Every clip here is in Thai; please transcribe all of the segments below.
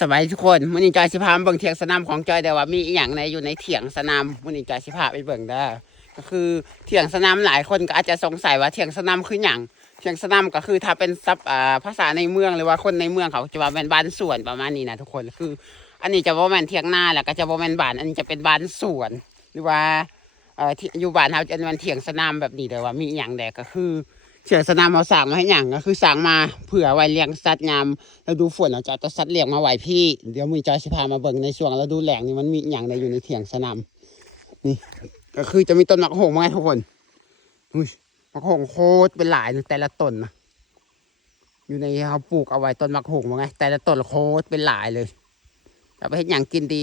สบายทุกคนมื้อนี้จอยสิพาไปเบิ่งเถียงสนามของจอยแต่ว่ามีอีหยังในอยู่ในเถียงสนามมื้อนี้จอยสิพาไปเบิ่งเด้อก็คือเถียงสนามหลายคนก็อาจจะสงสัยว่าเถียงสนามคือหยังเถียงสนามก็คือถ้าเป็นศัพท์ภาษาในเมืองหรือว่าคนในเมืองเขาจะว่าเป็นบ้านสวนประมาณนี้นะทุกคนคืออันนี้จะบ่แม่นเถียงนาแล้วก็จะบ่แม่นบ้านอันนี้จะเป็นบ้านสวนหรือว่าที่อยู่บ้านเฮาจะเป็นเถียงสนามแบบนี้เด้อว่ามีอีหยังแดก็คือเถียงสนามเขาสร้างมาให้หยังก็คือสร้างมาเผื่อไว้เลี้ยงสัตว์ยามฤดูฝนเราจะเอาสัตว์เลี้ยงมาไว้พี่เดี๋ยวมือจอยสิพามาเบิ่งในช่วงฤดูแล้งนี่มันมีอย่างใดอยู่ในเถียงสนามนี่ก็คือจะมีต้นมะฮงมาให้ทุกคนอุ้ยมะฮงโคตรเป็นหลายแต่ละต้นนะอยู่ในเขาปลูกเอาไว้ต้นมะฮงมาไงแต่ละต้นโคตรเป็นหลายเลยจะไปเฮ็ดอย่างกินดี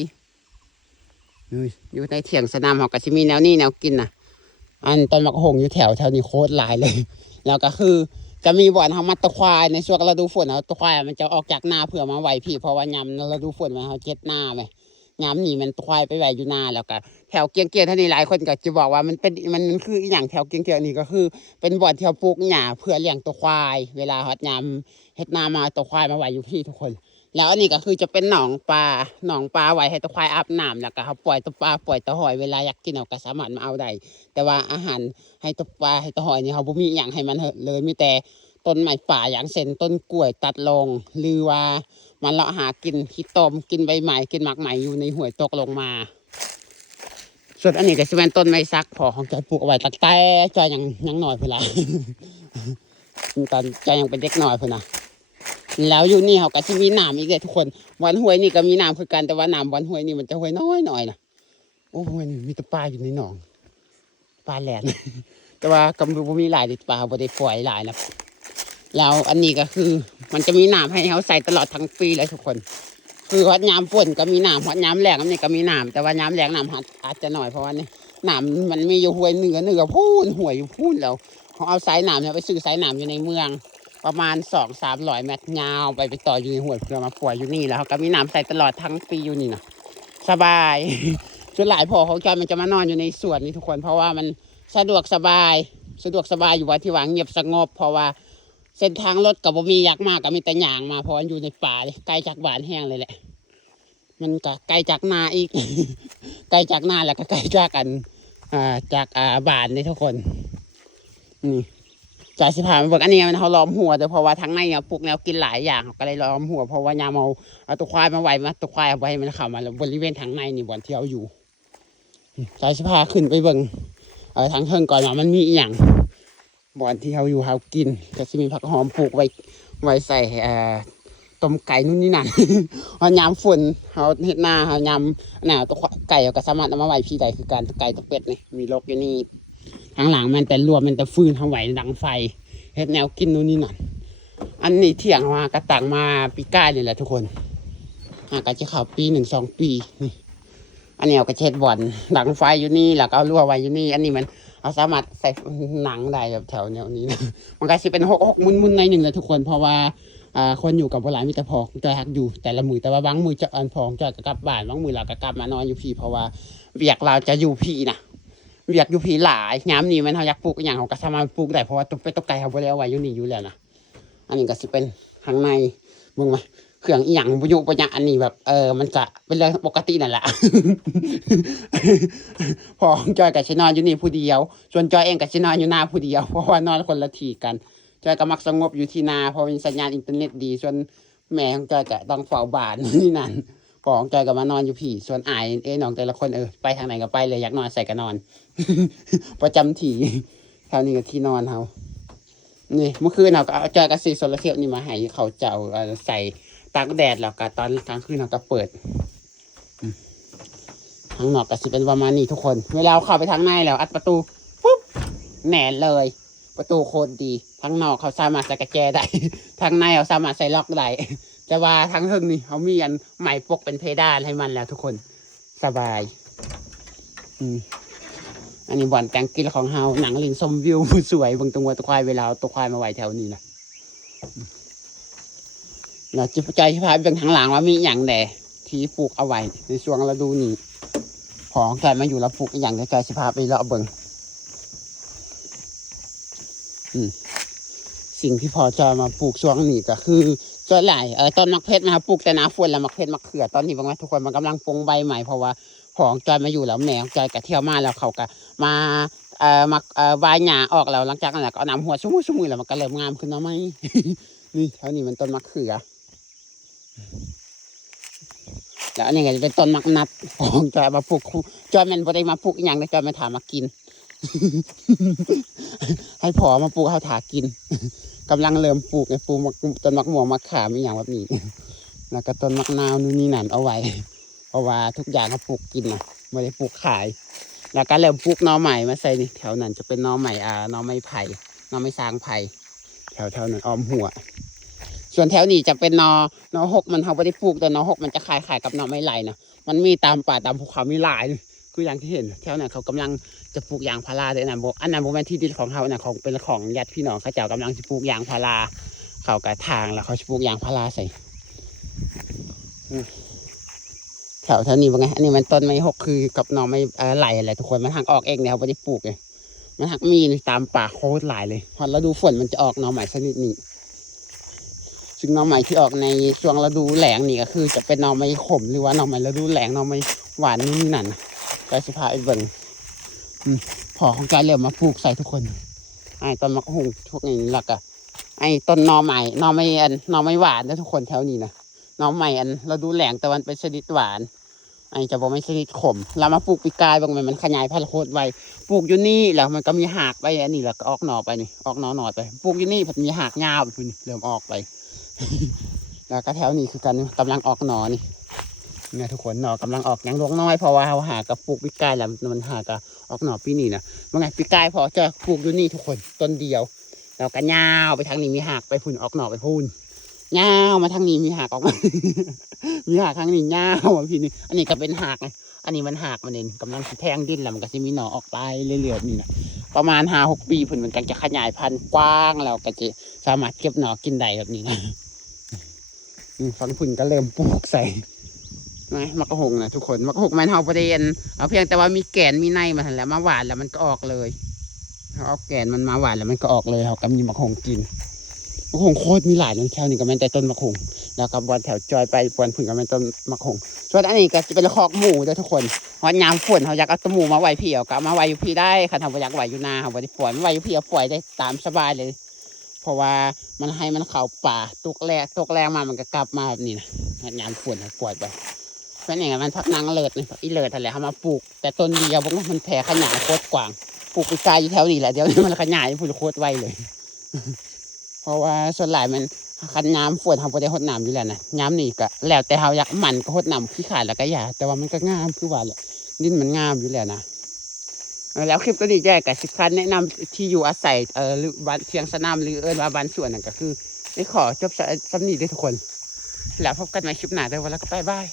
อยู่ในเถียงสนามเขาก็จะมีแนวนี้แนวกินนะอันต้นมะฮงอยู่แถวนี้โคตรหลายเลยแล้วก็คือจะมีบ่อนเขามัดตะควายในช่วงฤดูฝนเอาตะควายมันจะออกจากนาเผื่อมาไหวพี่เพราะว่ายำฤดูฝนมันเขาเจ็ดหน้าไหมยำนี่มันตะควายไปไหวอยู่นาแล้วก็แถวเกียงท่านี้หลายคนก็จะบอกว่ามันเป็นมันคืออย่างแถวเกียงนี่ก็คือเป็นบ่อนที่เขาปลูกหญ้าเพื่อเลี้ยงตะควายเวลาฮอดยำเฮ็ดนามาตะควายมาไหวอยู่พี่ทุกคนแล้วอันนี้ก็คือจะเป็นหนองปลาไว้ให้ตะควายอาบน้ำแล้วก็เขาปล่อยตะปลาปล่อยตะหอยเวลาอยากกินเขาก็สามารถมาเอาได้แต่ว่าอาหารให้ตะปลาให้ตะหอยนี่เขาบ่มีอย่างให้มันเลยมีแต่ต้นไม้ป่าอย่างเช่นต้นกล้วยตัดลงหรือว่ามันเลาะหากินขี้ตมกินใบไม้กินหมากไม้อยู่ในห้วยตกลงมาส่วนอันนี้ก็จะเป็นต้นไม้ซักพอของจอยปลูกเอาไว้ตั้งแต่จอยยังหน่อยเพื่อนละ ตอนจอยยังเป็นเด็กหน่อยเพื่อนนะแล้วอยู่นี่เขาก็จะมีน้ำอีกเลยทุกคนวันห้วยนี่ก็มีน้ำคือกันแต่ว่าน้ำวันห้วยนี่มันจะห้วยน้อยหน่อยนะโอ้ห้วยนี่มีแต่ปลาอยู่ในหนองปลาแหลน แต่ว่ากำลังมีหลายปลาบ่ได้ปล่อยหลายนะแล้วอันนี้ก็คือมันจะมีน้ำให้เขาใส่ตลอดทั้งปีเลยทุกคนคือวัดยามฝนก็มีน้ำวัดยามแล้งอันนี้ก็มีน้ำแต่ว่ายามแล้งน้ำอาจจะหน่อยเพราะว่านี่น้ำมันมีอยู่ห้วยเหนือพูนห้วยอยู่พูนแล้วเขาเอาสายน้ำเนี่ยไปซื้อสายน้ำอยู่ในเมืองประมาณ200-300 เมตรยาวไปต่ออยู่ในห้วยเพื่อมาปล่อยอยู่นี่แล้วเขาก็มีน้ำใส่ตลอดทั้งปีอยู่นี่นะสบายส่วนหลายพอของจอยมันจะมานอนอยู่ในสวนนี่ทุกคนเพราะว่ามันสะดวกสบายอยู่ว่าที่วางเงียบสงบเพราะว่าเส้นทางรถกับบ่มียากมากก็มีแต่หยางมาเพราะอยู่ในป่าเลยไกลจากบ้านแห้งเลยแหละมันก็ไกลจากนาอีก ไกลจากนาแล้วก็ไกลจากกันจากบ้านนี่ทุกคนนี่จากสิพามาเบิกอันนี้มันเขาล้อมหัวแต่เพราะว่าทั้งในปลูกแนวกินหลายอย่างก็เลยล้อมหัวเพราะว่ายามเอาตัวควายมาไว้มาตัวควายเอาไว้มันเข้ามาบริเวณทางในนี่บ่อนที่เอาอยู่จากสิพาขึ้นไปเบิ่งทางเทิงก่อนว่ามันมีอย่างบ่อนที่เขาอยู่เขากินก็จะมีผักหอมปลูกไว้ใส่ต้มไก่นู่นนี่นั่น พอยามฝนเขาเฮ็ดนาเขายามหนาวตัวไก่ก็สามารถเอามาไว้พี่ใดคือการไก่ตัวเป็ดนี่มีลกอยู่นี่ทางหลังมันแต่รวมมันแต่ฟืนเขาไว้ดังไฟเฮ็ดแนวกินนู่นนี่นั่นอันนี้เที่ยงมากระตังมาปีก้านี่แหละทุกคนก็จะเข้าปี1-2 ปีนี่อันนี้เอากระเช็ดบ่อนดังไฟอยู่นี่แล้วก็เอารั่วไว้อยู่นี่อันนี้มันเอาสามารถใส่หนังได้แบบแถวแนวนี้นะมันก็จะเป็นหกมุนในหนึ่งเลยทุกคนเพราะว่าคนอยู่กับโบราณมีแต่พอจอยหักอยู่แต่ละมือแต่ว่าบางมือจะอันพองจอยก็กลับบ้านบางมือเราก็กลับมานอนอยู่พี่เพราะว่าเวียกเราจะอยู่พี่นะเวียกอยู่พี่หลายย้ำนี่มันเขาอยากปลูกอย่างเขาก็สามารถปลูกได้เพราะว่าตุ๊กไก่เขาบริเอาไว้อยู่นี่อยู่แล้วนะอันนี้ก็สิเป็นข้างในมึงมาเครื่องอีหยังประยุกต์ประหยัดอันนี้แบบมันจะเป็นเรื่องปกตินั่นแหละ พอจอยกับชินอนอยู่นี่ผู้เดียวส่วนจอยเองกับชินอนอยู่หน้าผู้เดียวเพราะว่านอนคนละที่กันจอยก็มักสงบอยู่ที่นาเพราะมีสัญญาณอินเทอร์เน็ตดีส่วนแม่ของจอยก็ต้องเฝ้าบ้านนี่นั่นพอของจอยก็มานอนอยู่พี่ส่วนอายน้องแต่ละคนไปทางไหนก็ไปเลยอยากนอนใส่ก็นอน ประจำที่แถวนี้ก็ที่นอนเขานี่เมื่อคืนเราก็จอยก็ซื้อโซลาร์เซลล์นี่มาให้เขาเจ้าใส่ตากแดดแล้วก็ตอนกลางคืนเราก็เปิดทางนอกก็สิเป็นประมาณนี้ทุกคนเวลาเข้าไปทางในแล้วอัดประตูปุ๊บแหน่เลยประตูโคตรดีทางนอกเขาสามารถใส่กระแจได้ ทางในเขาสามารถใส่ล็อกได้แต่ว่าทางเทิงนี่เขามีอันใหม่ปกเป็นเพดานให้มันแล้วทุกคนสบายอันนี้บ่อนแต่งกินของเฮาหนังลิงชมวิวสวยบางตัวตัวควายเวลาตัวควายมาไว้แถวนี้นะเราจะใจพาไปทางหลังว่ามีอย่างแหน่ที่ปลูกเอาไว้ในช่วงฤดูนี้ของใจมาอยู่แล้วปลูกอย่างใจสิพาไปเลาะเบิ่งสิ่งที่พอจะมาปลูกช่วงนี้ก็คือ ส่วนหลายต้นมะเพชรมาปลูกแต่หน้าฝนแล้วมะเพชรมะเขือตอนนี้บางวันทุกคนมันกำลังปงใบใหม่เพราะว่าของจอยมาอยู่แล้วแมวจอยกะเที่ยวมาแล้วเขาก็มาวายหญ้าออกแล้วหลังจากนั้นก็เอาน้ำหัวชุ่มๆแล้วมันก็เริ่มงามขึ้นแล้วไหม นี่แถวนี้มันต้นมะเขือแล้วอันนี้ก็จะเป็นต้นมะนัดของจอยมาปลูกจอยมันบ่ได้มาปลูกอย่างแต่จอยมาถามมากิน ให้พอมาปลูกเขาถากิน กำลังเริ่มปลูกไอ้ปลูกต้นมะม่วงมะขามอีกอย่างแบบนี้ แล้วก็ต้นมะนาวนู่นนี่นั่นเอาไว้เพราะว่าทุกอย่างเขาปลูกกินนะไม่ได้ปลูกขาย แล้วก็เริ่มปลูกหน่อใหม่มาใส่นี่แถวนั้นจะเป็นหน่อใหม่หน่อไม้ไผ่หน่อไม้สร้างไผ่แถวนั้นอ้อมหัว ส่วนแถวนี้จะเป็นนอหกมันเขาไม่ได้ปลูกแต่นอหกมันจะคล้ายๆกับนอไม้ไหลนะมันมีตามป่าตามภูเขามีหลายคืออย่างที่เห็นแถวนั้นเขากำลังจะปลูกยางพาราด้วยนะอันนั้นโมเมนที่ดินของเขาเนี่ยของเป็นของญาติพี่น้องเขาเจ้ากำลังจะปลูกยางพาราเขากระทางแล้วเขาจะปลูกยางพาราใส่แถวนี้ว่าไงอันนี้มันต้นไม้หกคือกับนอไม้ไหลอะไรทุกคนมันหักออกเองเนี่ยเขาไม่ได้ปลูกเลยมันหักมีตามป่าโคตรหลายเลยพอฤดูฝนมันจะออกหน่อใหม่ชนิดนี้ซึ่งหน่อไม้ที่ออกในช่วงฤดูแล้งนี่ก็คือจะเป็นหน่อไม้ขมหรือว่าหน่อไม้ฤดูแล้งหน่อไม้หวานนี่นั่นไปสุภาพไอ้เบิ่งพอของการเริ่มมาปลูกใส่ทุกคนไอ้ต้นมะฮุงพวกนี้หลักอะไอ้ต้นหน่อไม้หน่อไม้หวานนะทุกคนแถวนี้นะหน่อไม้ฤดูแล้งแต่มันเป็นชนิดหวานไอ้จะบอกไม่ชนิดขมเรามาปลูกปีกายบางมันขยายพันธุ์โคตรไวปลูกอยู่นี่แล้วมันก็มีหากไปอันนี้แล้วก็ออกหน่อไปนี่ออกหน่อไปปลูกอยู่นี่มันมีหากยาวไปนี่เริ่มออกไป แล้วก็แถวนี้คือกันกำลังออกหน่อนี่เนี่ยทุกคนหน่อกำลังออกยังลงน้อยเพราะว่าเขาหากับปลูกปีกายแล้วมันหากับออกหน่อปีนี้นะว่าไงปีกายพอจะปลูกอยู่นี่ทุกคนต้นเดียวแล้วก็ยาวไปทางนี้มีหากไปพุ่นออกหน่อไปพุ่นยาวมาทางนี้มีหากออกมา มีหากทางนี้ยาวมาพี่นี่อันนี้ก็เป็นหากอันนี้มันหากมันเองกำลังแทงดินแล้วมันก็จะมีหน่อออกไปเรื่อยๆนี่นะประมาณ5-6 ปีพุ่นมันจะขยายพันธุ์กว้างแล้วก็จะสามารถเก็บหน่อกินได้แบบนี้นะฟังพุ่นก็เริ่มปลูกใส่มะกะหงนะทุกคนมะกะหงมันเฮาประเด็นเอาเพียงแต่ว่ามีแกนมีในมาแล้วมาหวานแล้วมันก็ออกเลยเขาเอาแกนมันมาหวานแล้วมันก็ออกเลยเขาก็มีมะกะหงกินมะกะหงโคตรมีหลายน้องแถวนี่ก็แม่นแต่ต้นมะกะหงแล้วก็บอลแถวจอยไปบอลพุ่นก็แม่นต้นมะกะหงส่วนอันนี้ก็จะเป็นคอกหมูด้วยทุกคนเพราะยามฝนเขาอยากเอาตัวหมูมาไว้พี่เอาก็มาไว้อยู่พี่ได้ค่ะทำอยากไว้อยู่นาเขาไว้ที่ฝนไว้อยู่พี่เอาปล่อยได้ตามสบายเลยเพราะว่ามันให้มันเข้าป่าตกแรงมามันก็กลับมาแบบนี้นะยามฝนปล่อยไปเป็นอย่างมันพักนางเลิศเลยพักอีเลิศอะไรเขามาปลูกแต่ต้นเดียวพวกมันแผ่ขยายโคตรกว้างปลูกไปไกลอยู่แถวนี้แหละเดี๋ยวนี้มันขยายพุ่งโคตรไวเลย เพราะว่าส่วนหลายมันคันน้ำฝนเขาไม่ได้หดน้ำอยู่แล้วนะน้ำนี่ก็แล้วแต่เขาอยากมันก็หดน้ำขี้ขาดแล้วก็อย่าแต่ว่ามันก็งามคือว่าแหละดินมันงามอยู่แล้วนะแล้วคลิปตัวนี้แยกกับสิคันแนะนำที่อยู่อาศัยหรือบ้านเชียงสนามหรือว่าบ้านสวนนั่นก็คือได้ขอจบสำนีด้วยทุกคนแล้วพบกันใหม่คลิปหน้าได้วันละก็บ๊ายบาย